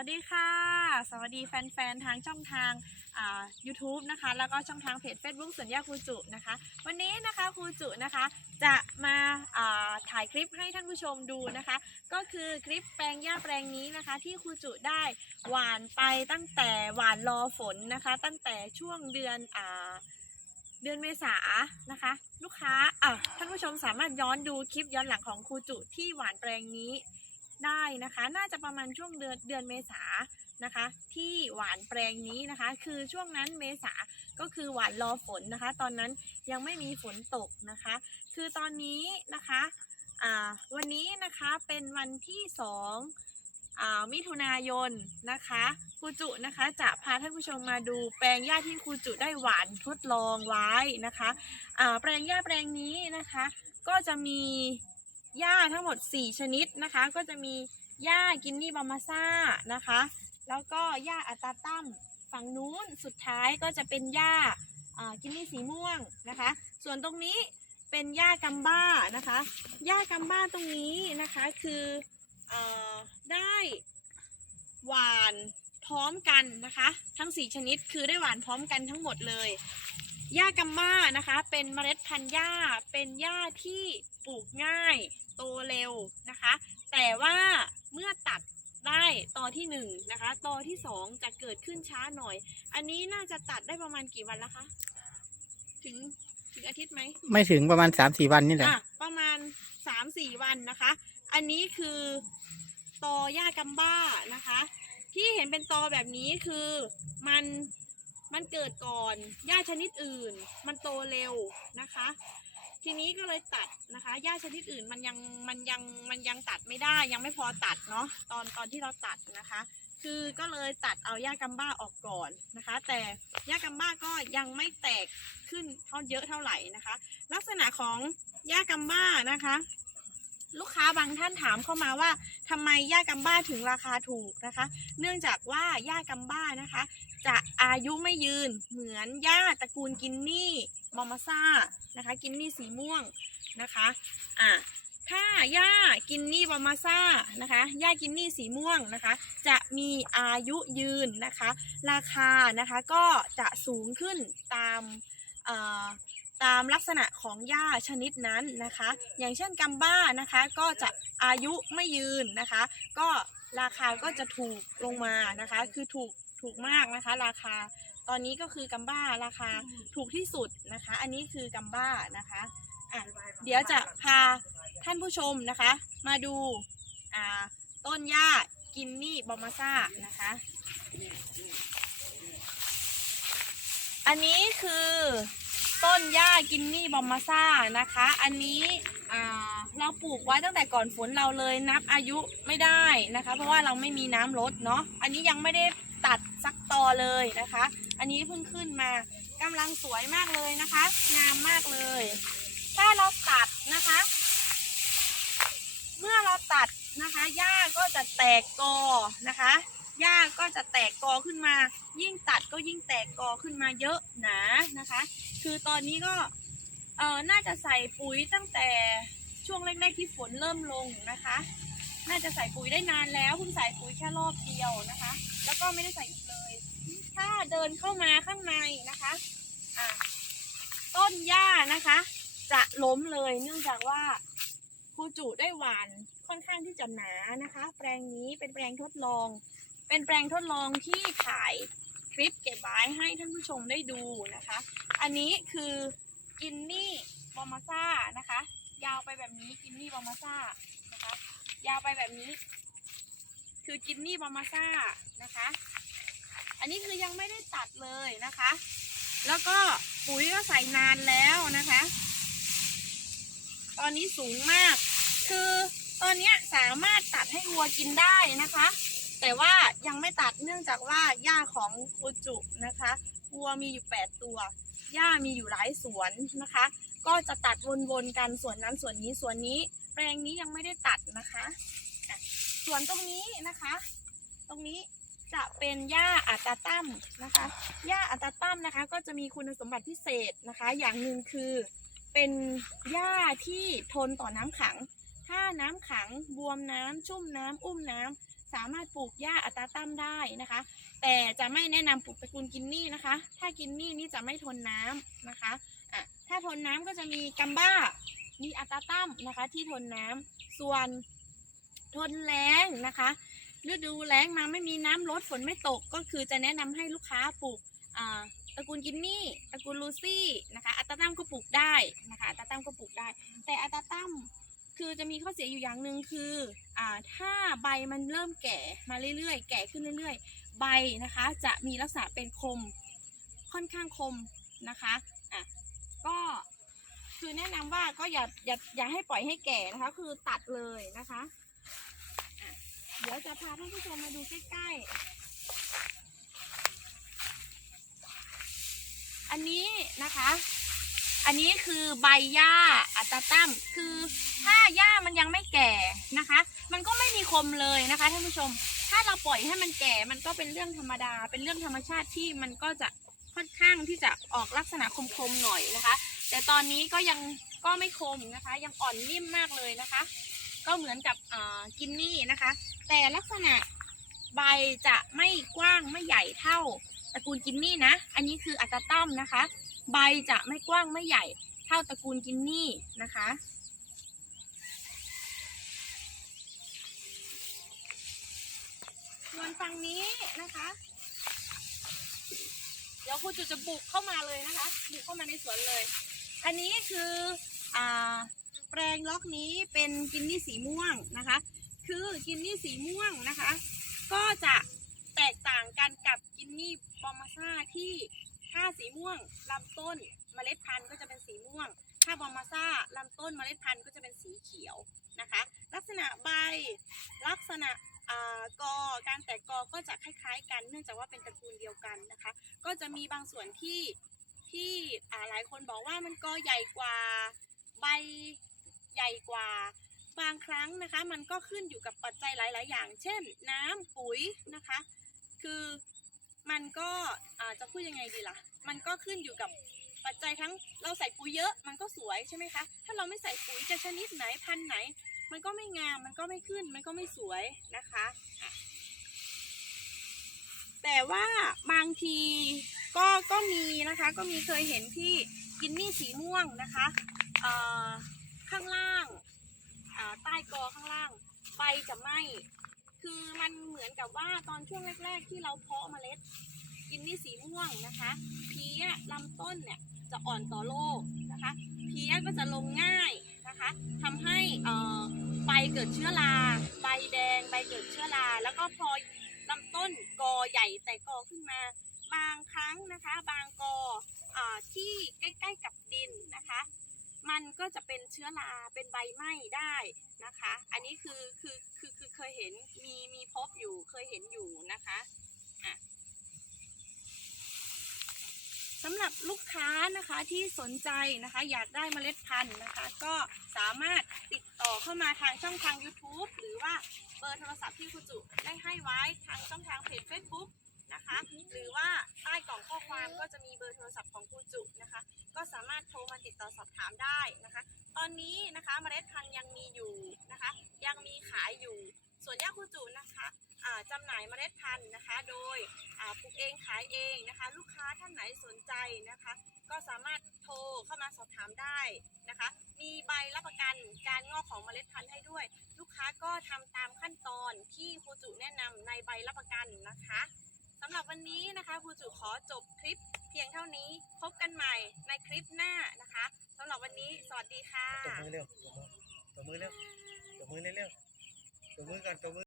วัสดีค่ะ สวัสดีแฟนๆ ทางช่องทางอ่า YouTube นะคะ แล้วก็ช่องทางเพจ Facebook สัญญาครูจุนะคะ วันนี้นะคะครูจุนะคะจะมาอ่าถ่ายคลิปให้ท่านผู้ชมดูนะคะ ก็คือคลิปแปลงหญ้าแปลงนี้นะคะ ที่ครูจุได้หวานไปตั้งแต่หวานรอฝนนะคะ ตั้งแต่ช่วงเดือนอ่าเดือนเมษานะคะ ลูกค้าอะท่านผู้ชมสามารถย้อนดูคลิปย้อนหลังของครูจุที่หวานแปลงนี้ ได้นะคะ น่าจะประมาณช่วงเดือนเดือนเมษานะคะ ที่หวานแปลงนี้นะคะ คือช่วงนั้นเมษาก็คือหวานรอฝนนะคะ ตอนนั้นยังไม่มีฝนตกนะคะ คือตอนนี้นะคะวันนี้นะคะเป็นวันที่สองอมิถุนายนนะคะครูจุนะคะจะพาท่านผู้ชมมาดูแปลงหญ้าที่ครูจุได้หวานทดลองไว้นะคะแปลงหญ้าแปลงนี้นะคะ ก็จะมี หญ้าทั้งหมด 4 ชนิดนะคะ ก็จะมีหญ้ากินนี่บามาซ่านะคะ แล้วก็หญ้าอัตาตั้มฝั่งนู้นสุดท้ายก็จะเป็นหญ้าอ่ากินนี่สีม่วงนะคะ ส่วนตรงนี้เป็นหญ้ากัมบ้านะคะหญ้ากัมบ้าตรงนี้นะคะคืออได้หวานพร้อมกันนะคะ ทั้ง 4 ชนิดคือได้หวานพร้อมกันทั้งหมดเลย หญ้ากัมบ้านะคะ เป็นเมล็ดพันธุ์หญ้า เป็นหญ้าที่ปลูกง่าย โตเร็วนะคะ แต่ว่าเมื่อตัดได้ตอที่หนึ่งนะคะตอที่สองจะเกิดขึ้นช้าหน่อย อันนี้น่าจะตัดได้ประมาณกี่วันแล้วคะ ถึงถึงอาทิตย์ไหม ไม่ถึงประมาณสามสี่วันนี่แหละ อะ ประมาณสามสี่วันนะคะ อันนี้คือตอหญ้ากัมบ้านะคะ ที่เห็นเป็นตอแบบนี้คือมัน มันเกิดก่อนหญ้าชนิดอื่น มันโตเร็วนะคะ ทีนี้ก็เลยตัดนะคะหญ้าชนิดอื่นมันยังมันยังมันยังตัดไม่ได้ยังไม่พอตัดเนาะตอนตอนที่เราตัดนะคะ คือก็เลยตัดเอาหญ้ากัมบ้าออกก่อนนะคะ แต่หญ้ากัมบ้าก็ยังไม่แตกขึ้นเท่าเยอะเท่าไหร่นะคะ ลักษณะของหญ้ากัมบ้านะคะ ลูกค้าบางท่านถามเข้ามาว่าทำไมหญ้ากัมบ้าถึงราคาถูกนะคะ เนื่องจากว่าหญ้ากัมบ้านะคะ จะอายุไม่ยืนเหมือนหญ้าตระกูลกินนี่มอมมาซ่านะคะ กินนี่สีม่วงนะคะอะถ้าหญ้ากินนี่บอมมาซ่านะคะหญ้ากินนี่สีม่วงนะคะ จะมีอายุยืนนะคะ ราคานะคะก็จะสูงขึ้นตามเอ่อ ตามลักษณะของหญ้าชนิดนั้นนะคะ อย่างเช่นกัมบ้านะคะก็จะอายุไม่ยืนนะคะ ก็ราคาก็จะถูกลงมานะคะ คือถูกถูกมากนะคะ ราคาตอนนี้ก็คือกัมบ้าราคาถูกที่สุดนะคะ อันนี้คือกัมบ้านะคะอะเดี๋ยวจะพาท่านผู้ชมนะคะ มาดูอ่าต้นหญ้ากินนี่บอมมาซ่านะคะ อันนี้คือ ต้นหญ้ากินนี่บอมมาซ่านะคะ อันนี้เราปลูกไว้ตั้งแต่ก่อนฝนเราเลยนับอายุไม่ได้นะคะ เพราะว่าเราไม่มีน้ำลดเนาะอันนี้ยังไม่ได้ตัดสักตอเลยนะคะ อันนี้เพิ่งขึ้นมากำลังสวยมากเลยนะคะ งามมากเลย ถ้าเราตัดนะคะ ตัดนะคะหญ้าก็จะแตกกอนะคะหญ้าก็จะแตกกอขึ้นมา ยิ่งตัดก็ยิ่งแตกกอขึ้นมาเยอะหนานะคะ คือตอนนี้ก็เออน่าจะใส่ปุ๋ยตั้งแต่ช่วงแรกๆที่ฝนเริ่มลงนะคะ น่าจะใส่ปุ๋ยได้นานแล้วเพิ่งใส่ปุ๋ยแค่รอบเดียวนะคะ แล้วก็ไม่ได้ใส่อีกเลย ถ้าเดินเข้ามาข้างในนะคะอะต้นหญ้านะคะ จะล้มเลยเนื่องจากว่า ครูจุได้หวานค่อนข้างที่จะหนานะคะ แปลงนี้เป็นแปลงทดลอง เป็นแปลงทดลองที่ถ่ายคลิปเก็บไว้ให้ท่านผู้ชมได้ดูนะคะ อันนี้คือกินนี่บอมมาซ่านะคะ ยาวไปแบบนี้กินนี่บอมมาซ่านะคะ ยาวไปแบบนี้ คือกินนี่บอมมาซ่านะคะ อันนี้คือยังไม่ได้ตัดเลยนะคะ แล้วก็ปุ๋ยก็ใส่นานแล้วนะคะ ตอนนี้สูงมาก คือตอนนี้สามารถตัดให้วัวกินได้นะคะ แต่ว่ายังไม่ตัดเนื่องจากว่าหญ้าของครูจุนะคะวัวมีอยู่ 8 ตัวหญ้ามีอยู่หลายสวนนะคะ ก็จะตัดวนๆกันส่วนนั้นส่วนนี้ส่วนนี้ แปลงนี้ยังไม่ได้ตัดนะคะอะส่วนตรงนี้นะคะ ตรงนี้จะเป็นหญ้าอัตาตั้มนะคะหญ้าอัตาตั้มนะคะ ก็จะมีคุณสมบัติพิเศษนะคะ อย่างหนึ่งคือ เป็นหญ้าที่ทนต่อน้ำขัง ถ้าน้ำขังบวมน้ำชุ่มน้ำอุ้มน้สามารถปลูกหญ้าอัตราตั้มได้นะคะ แต่จะไม่แนะนำปลูกตระกูลกินนี่นะคะ ถ้ากินนี่นี่จะไม่ทนน้ำนะคะอะถ้าทนน้ำก็จะมีกัมบ้า มีอัตราตั้มนะคะ ที่ทนน้ำส่วนทนแล้งนะคะฤดูแล้งมาไม่มีน้ำลดฝนไม่ตกก็คือจะแนะนำให้ลูกค้าปลูก ตระกูลกินนี่ตระกูลลูซี่นะคะอัตราตั้มก็ปลูกได้นะคะอัตราตั้มก็ปลูกได้ แต่อัตราตั้มคือจะมีข้อเสียอยู่อย่างหนึ่งคืออ่าถ้าใบมันเริ่มแก่มาเรื่อยๆ แก่ขึ้นเรื่อยๆ ใบนะคะจะมีลักษณะเป็นคมค่อนข้างคมนะคะอะก็คือแนะนำว่าก็อย่าอย่าอย่าให้ปล่อยให้แก่นะคะ คือตัดเลยนะคะะเดี๋ยวจะพาท่านผู้ชมมาดูใกล้ๆ อั นะคะ อันนี้คือใบหญ้าอัตราตั้มคือถ้าหญ้ามันยังไม่แก่นะคะ มันก็ไม่มีคมเลยนะคะท่านผู้ชม ถ้าเราปล่อยให้มันแก่มันก็เป็นเรื่องธรรมดา เป็นเรื่องธรรมชาติที่มันก็จะค่อนข้างที่จะออกลักษณะคมๆหน่อยนะคะ แต่ตอนนี้ก็ยังก็ไม่คมนะคะ ยังอ่อนนิ่มมากเลยนะคะ ก็เหมือนกับกินนี่นะคะ แต่ลักษณะใบจะไม่กว้างไม่ใหญ่เท่า ระกูลกินนี่นะ อันนี้คืออัตราตั้มนะคะ ใบจะไม่กว้างไม่ใหญ่เท่าตระกูลกินนี่นะคะ ส่วนฝั่งนี้นะคะ เดี๋ยวครูจุจะบุกเข้ามาเลยนะคะ บุกเข้ามาในสวนเลย อันนี้คืออแปลงล็อกนี้เป็นกินนี่สีม่วงนะคะ คือกินนี่สีม่วงนะคะ ก็จะ แตกต่างกันกับกินนี่บอมมาซ่าที่ถ้าสีม่วงลำต้นเมล็ดพันธุ์ก็จะเป็นสีม่วง ถ้าบอมมาซ่าลำต้นเมล็ดพันธุ์ก็จะเป็นสีเขียวนะคะ ลักษณะใบลักษณะอ่ากอการแตกกอก็จะคล้ายๆ กัน เนื่องจากว่าเป็นตระกูลเดียวกันนะคะ ก็จะมีบางส่วนที่ที่อ่าหลายคนบอกว่ามันกอใหญ่กว่าใบใหญ่กว่าบางครั้งนะคะ มันก็ขึ้นอยู่กับปัจจัยหลาย ๆ อย่าง เช่น น้ำปุ๋ยนะคะ คือมันก็อ่าจะพูดยังไงดีล่ะ มันก็ขึ้นอยู่กับปัจจัยทั้งเราใส่ปุ๋ยเยอะมันก็สวยใช่ไหมคะ ถ้าเราไม่ใส่ปุ๋ยจะชนิดไหนพันธุ์ไหน มันก็ไม่งามมันก็ไม่ขึ้นมันก็ไม่สวยนะคะแต่ว่าบางทีก็ก็มีนะคะ ก็มีเคยเห็นที่กินนี่สีม่วงนะคะข้างล่างใต้กอข้างล่างใบจะไหม คือมันเหมือนกับว่าตอนช่วงแรก ๆ ที่เราเพาะเมล็ด กินนี่สีม่วงนะคะเพี้ยลำต้นเนี่ยจะอ่อนต่อโรคนะคะเพี้ยก็จะลงง่ายนะคะทำให้ใบเกิดเชื้อรา ใบแดง ใบเกิดเชื้อรา แล้วก็พอลำต้นกอใหญ่แต่กอขึ้นมา บางครั้งนะคะ บางกออที่ใกล้ ๆ กับดินนะคะ มันก็จะเป็นเชื้อราเป็นใบไหม้ได้นะคะ อันนี้คือคือคือคือเคยเห็นมีมีพบอยู่เคยเห็นอยู่นะคะอะสำหรับลูกค้านะคะที่สนใจนะคะอยากได้เมล็ดพันธุ์นะคะ ก็สามารถติดต่อเข้ามาทางช่องทาง YouTube หรือว่าเบอร์โทรศัพท์ที่ครูจุได้ให้ไว้ทางช่องทางเพจ Facebook นะคะ หรือว่าใต้กล่องข้อความก็จะมีเบอร์โทรศัพท์ของครูจุนะคะ ก็สามารถโทรมาติดต่อสอบถามได้นะคะ ตอนนี้นะคะเมล็ดพันธุ์ยังมีอยู่นะคะ ยังมีขายอยู่ ส่วนย่าคูจูนะคะจำหน่ายเมล็ดพันธุ์นะคะ โดยปลูกเองขายเองนะคะ ลูกค้าท่านไหนสนใจนะคะ ก็สามารถโทรเข้ามาสอบถามได้นะคะ มีใบรับประกันการงอกของเมล็ดพันธุ์ให้ด้วย ลูกค้าก็ทำตามขั้นตอนที่ครูจุแนะนำในใบรับประกันนะคะ สำหรับวันนี้นะคะครูจุขอจบคลิปเพียงเท่านี้พบกันใหม่ในคลิปหน้านะคะสำหรับวันนี้สวัสดีค่ะ ตบมือเร็วตบมือตบมือเร็วตบมือเร็วตบมือกันตบมือ